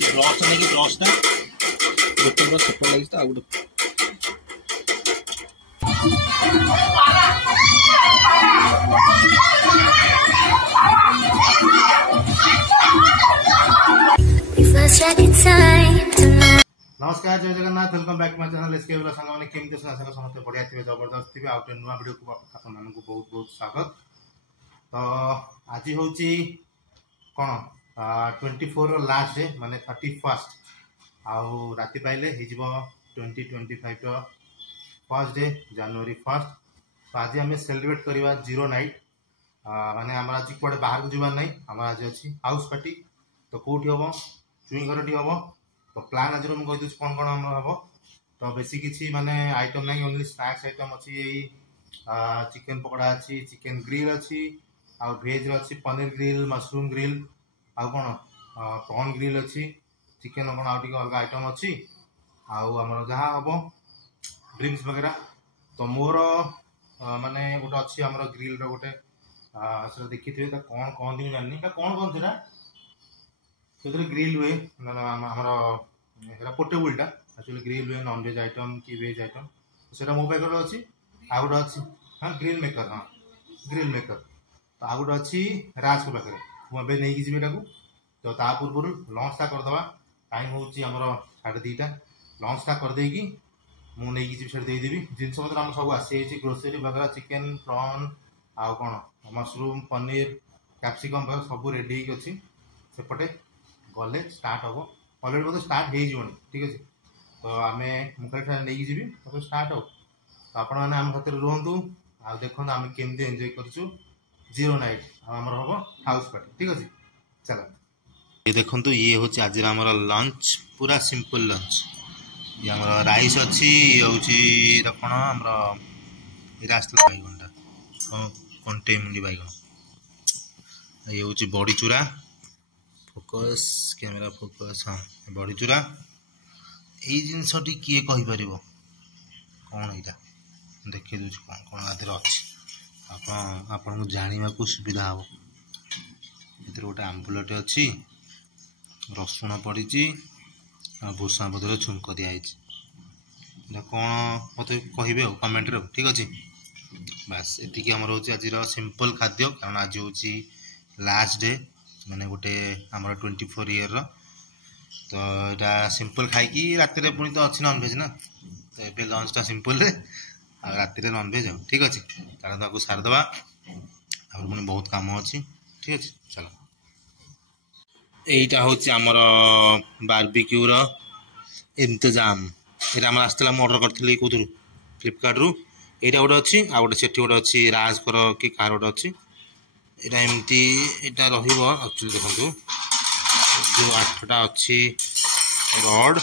Brush नहीं ब्रशटा गोटे brush सेपट लगी तो आउट नमस्कार जय Jagannath welcome back my channel एसके वाला संग माने केमते आशा समस्त बढ़िया थे जबरदस्त थे आउट नुआ वीडियो को आपन मानन को बहुत बहुत स्वागत। तो आज होची कोन 24 लास्ट डे माने 31st आउ राति पाइले हिजबो 2025 रो फर्स्ट डे जनवरी 1st। तो आज हमें सेलिब्रेट करबा जीरो नाइट माने हमरा आज कोडे बाहर को जीवा नहीं हमरा आज अछि हाउस पार्टी। तो कोठी होबो चुई घरटी होबो। तो प्लान आज मैं कही कौन कौन हम हम तो बेसी किसी माने आइटम नहीं ओनली स्नैक्स आइटम अच्छी यही चिकेन पकड़ा अच्छी चिकेन ग्रिल अच्छी आ भेज अच्छी पनीर ग्रिल मशरूम ग्रिल आ कौन प्रॉन ग्रिल अच्छी चिकेन कौन आउट अलग आइटम अच्छी आम जहाँ हम ड्रिंक्स वगैरह। तो मोर माने गोटे अच्छी आम ग्रिल रोटे देखी थे कौन कहती जानी कौन कहते से ग्रिल हुए पोर्टेबलटा एक्चुअली ग्रिल हुए नॉन वेज आइटम कि वेज आइटम से मो पाखे अच्छी आ गए अच्छी हाँ ग्रिल मेकर हाँ ग्रिल मेकर। तो आ गए अच्छी राज को पाखे मुझे नहीं जी तो ता पूर्व लंचटा करदे टाइम हूँ 2:30 लंचटा करदेगी मुझे देदेवी जिन पतर आम सब आसी ग्रोसरी वगैरह चिकेन प्रॉन आउ कौन मशरूम पनीर कैप्सिकम वगैरह सब रेडी अच्छी सेपटे गले स्टार्ट हम अलरेडी बोलते स्टार्ट हो ठीक अच्छे। तो आम मुझे नहीं जी तो स्टार्ट हो तो आपण मैंने आम साथ रुहतु आ देखो आम केमती एंजॉय करूँ जीरो नाइट आमर हम हाउस पार्टी ठीक अच्छे। चलो ये देखो ये हूँ आज आम लंच पूरा सिंपल लंच ये आम राइस अच्छी ये हूँ कौन आम आसला बैगनटा कंटे मुंडी बैगन ये हूँ बड़ी चूरा फोकस कैमेरा फोकस हाँ बड़ी चूरा यही जिनसटी किए कहीपर कौन यहाँ देखी दूँ कौन कौन आधे अच्छी आपन को जाना को सुविधा हम ये गोटे आंबुलटे अच्छी रसुण पड़ी भूषा पत्र छुंक दिखाई कौन मत कहे कमेंट ठीक अच्छे। बास ये आम हूँ आज सिंपल खाद्य कारण आज हूँ लास्ट डे मैंने गोटे आमर 24 ईयर तो यहाँ सिंपल खाई रात पुणी तो अच्छी नॉनभेज ना तो ये लंचटा सिंपल राति नॉनभेज ठीक अच्छे। चलो आपको सारदे पुणी बहुत कम अच्छी ठीक अच्छे। चलो यहीटा हूँ आमर बारबिक्यूर इंतजाम ये आम आसला मुझे अर्डर करी कौन फ्लिपकार्ट रु यहाँ गोटे अच्छी आ गए से गोटे अच्छी राजकर कि कार गोटे अच्छी यहाँ एमती यहाँ रक्चुअली देखो जो 8टा अच्छी रड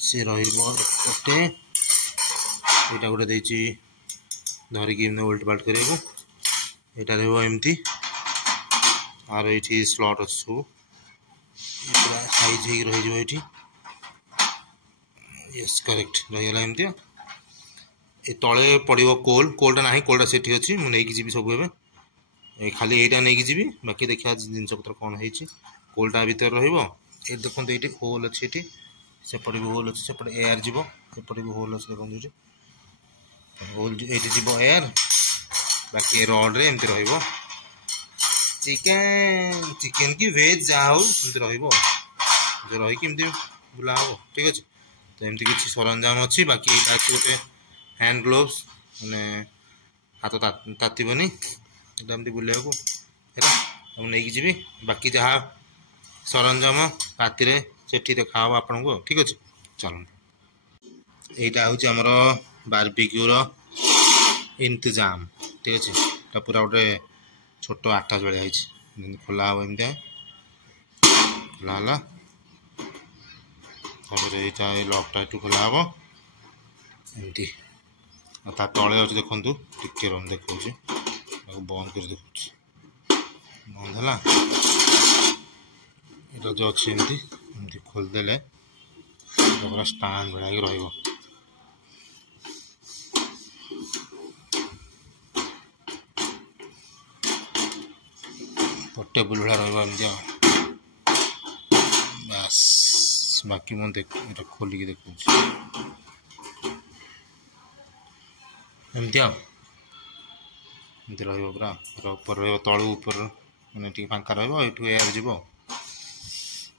सी रोटे यहाँ गोटे देती धरिकी उल्ट पाल्ट करने यहाँ रमती आर ये स्लट अच्छे सब पूरा साइज हो यस करेक्ट रहीगला एमती ये तले पड़ो कोल कोलटा ना कोलटा से अच्छी मुझे जी सब ए खाली यहीटा नहीं जी बाकी देखा जिन पतर कौन है कोलटा भर रही देखो ये होल अच्छे ये सेपटे भी होल अच्छे सेपटे एयर जीव सेपटे भी होल अच्छे देखो ये होल ये जीव एयर बाकी रड्रे एमती चिकेन चिकेन की वेज जहाँ हो रही बुला हम ठीक अच्छे। तो एमती किसी सरंजाम अच्छी बाकी गोटे हैंड ग्लोव्स मैंने हाथ तातबनी एमती बुले को नहीं जी बाकी जहाँ सरंजाम राति से देखा आपन को ठीक अच्छे। चलो यहाँ हूँ आमर बारबिक्यूर इंतजाम ठीक अच्छे पूरा गोटे छोट आटा भाई खोला हम एमती खोला लकटा ये खोला हम एमती तले अच्छे देखु टिके रन देखा बंद कर देखा बंद है ये जो अच्छे एमती खोलदे पूरा स्टांड भाई रही पोर्टेबल भाया रही बास बाकी मुझे देख खोलिक देखो एमती रहा पूरा ऊपर तलू ऊपर मैंने टी फांका रही एयर जीव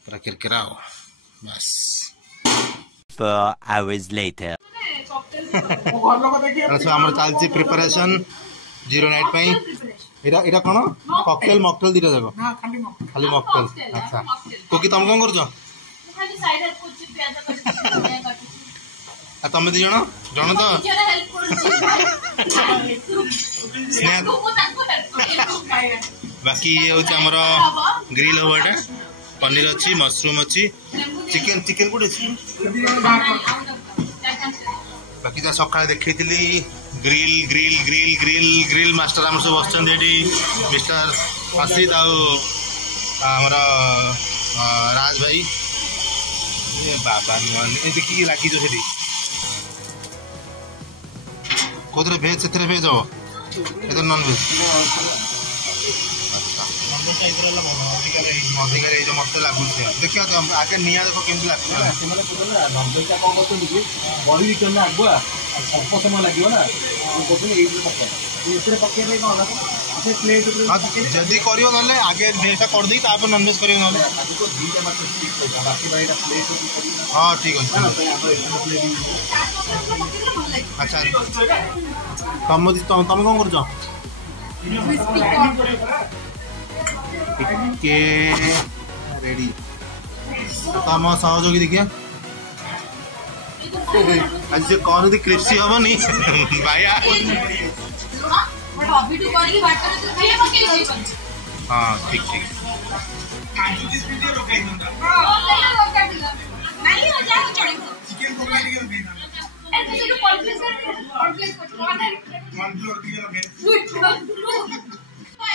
पूरा किरकिरा बस आम चलती प्रिपरेशन जीरो नाइट इटा कौन कॉकटेल मॉकटेल दीटा जाक खाली मॉकटेल अच्छा कोकी तुम कौन कर तुम दी जन जन तो बाकी ये हूँ आमर ग्रिल हम एटा पनीर अच्छी मशरूम अच्छी चिकेन चिकेन कौट बाकी जहाँ सका देखी grill grill grill grill grill master आम सब बस मिस्टर असित आमर राज भाई बाबा देखिए लगी कौन भेज से भेज हम ये नॉन भेज अधिकार मत लगुच देखिए आगे निया देख केमती आगुआ अल्प समय लगे ना जदि कर आगे भेजा कर दी नॉनभेज कर हाँ ठीक अच्छे अच्छा तुम कौन कर रेडी तुम सहयोगी देखिए आज कौन यदि क्रिप्सी हमनी भाया हाँ ठीक ठीक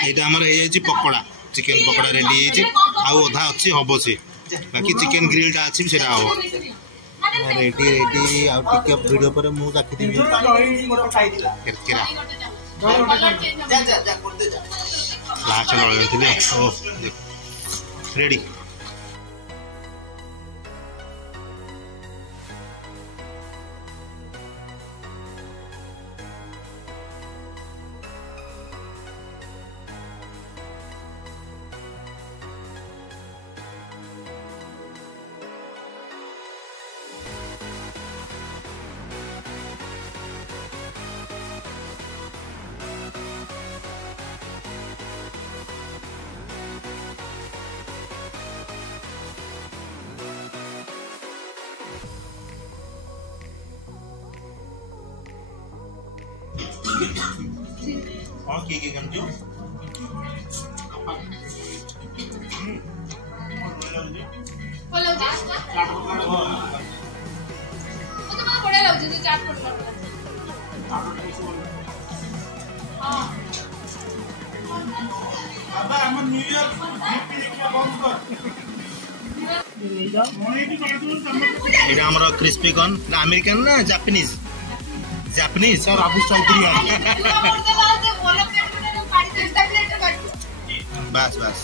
ये आमर हो पकोड़ा चिकेन पकोड़ा रेडी आधा अच्छी हम से बाकी चिकेन ग्रिलटा अच्छी से हम रेडी रेडी आगे भिडियो पर मुझे रखीदेवी किरकिरा लास्ट लगे रेडी और की करती क्रिस्पी कॉर्न अमेरिकन ना जापानीज जापानीज और राफिस चौधरी बस बस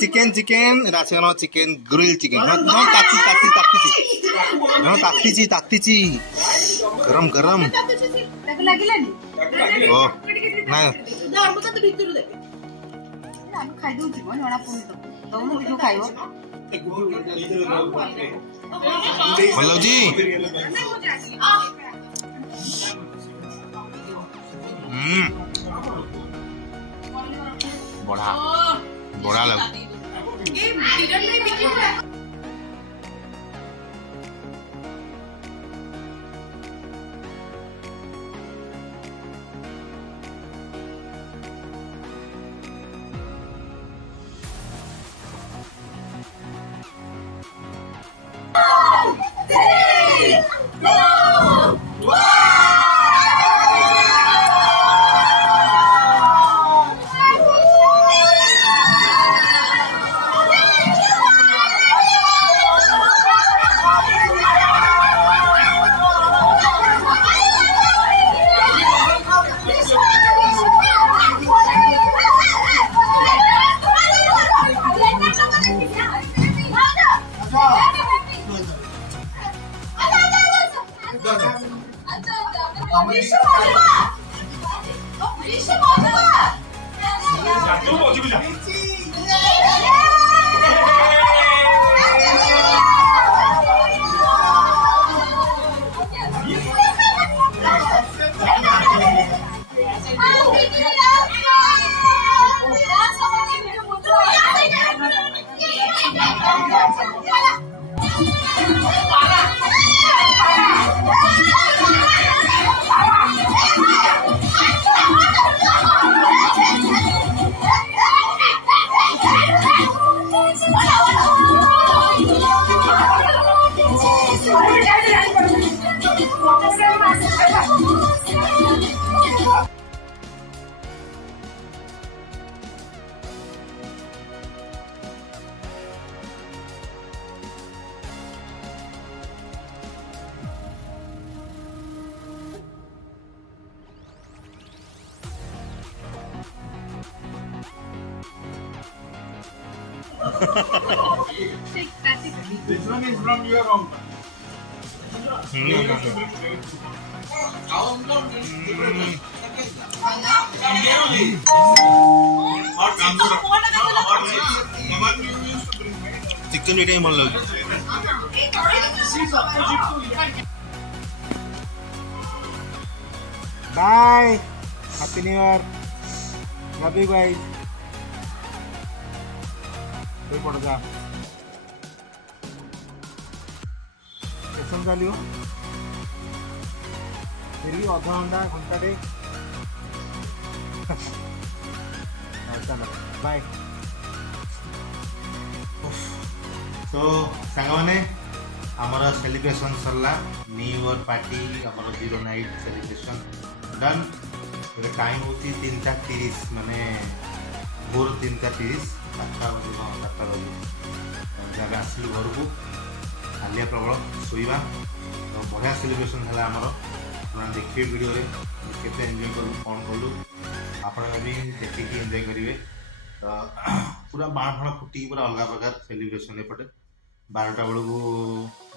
चिकेन चिकेन राशन चिकेन ग्रिल चिकेन ताती गरम गरम ओ ना ଆମେ ଖାଇଦଉ ଯିବ ଜଣା ପଡୁନି ତ ଦଉନୁ ବିଜୁ ଖାଇବ ଭଲ ଲାଗୁଛି ବଢିଆ ବଢିଆ ଲାଗୁଛି This one is from your own. Chicken भी मन लगे bye happy new year love you guys कोई पड़ जा सेशन चलो फिर भी अध घंटा घंटाटे चलो बाय तो सांग मैंने आमर सेलिब्रेशन सरला न्यू ईयर पार्टी आमर 0 नाइट सेलिब्रेशन डन ये टाइम होती 3:30 माने भोर 3:30 7 बजे 7 बजे जब आसलु घर को हालिया प्रबल शोवा तो बढ़िया सेलिब्रेशन है आमर देखिए वीडियो रे केते एंजॉय करूँ कौन कलु आप भी देखिए एंजॉय करेंगे तो पूरा बाण फाण फुटी पूरा अलग प्रकार सेलिब्रेशन एपटे 12टा बेलू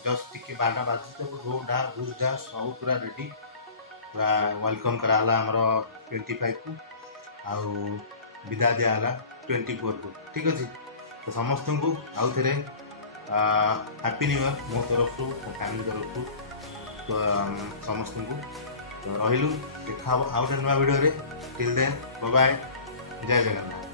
जस्ट टी 12टा बाजी ढोढा भूसढा सब पूरा रेडी पूरा वेलकम कराला आमर 25 को आउ विदा दियाला 24 को ठीक अच्छे तो समस्त को आउ थे हैप्पी न्यू ईयर मो तरफ मो फैमिली तरफ तो समस्त को तो रही देखा आउ नुआ video till then bye bye जय जगन्नाथ।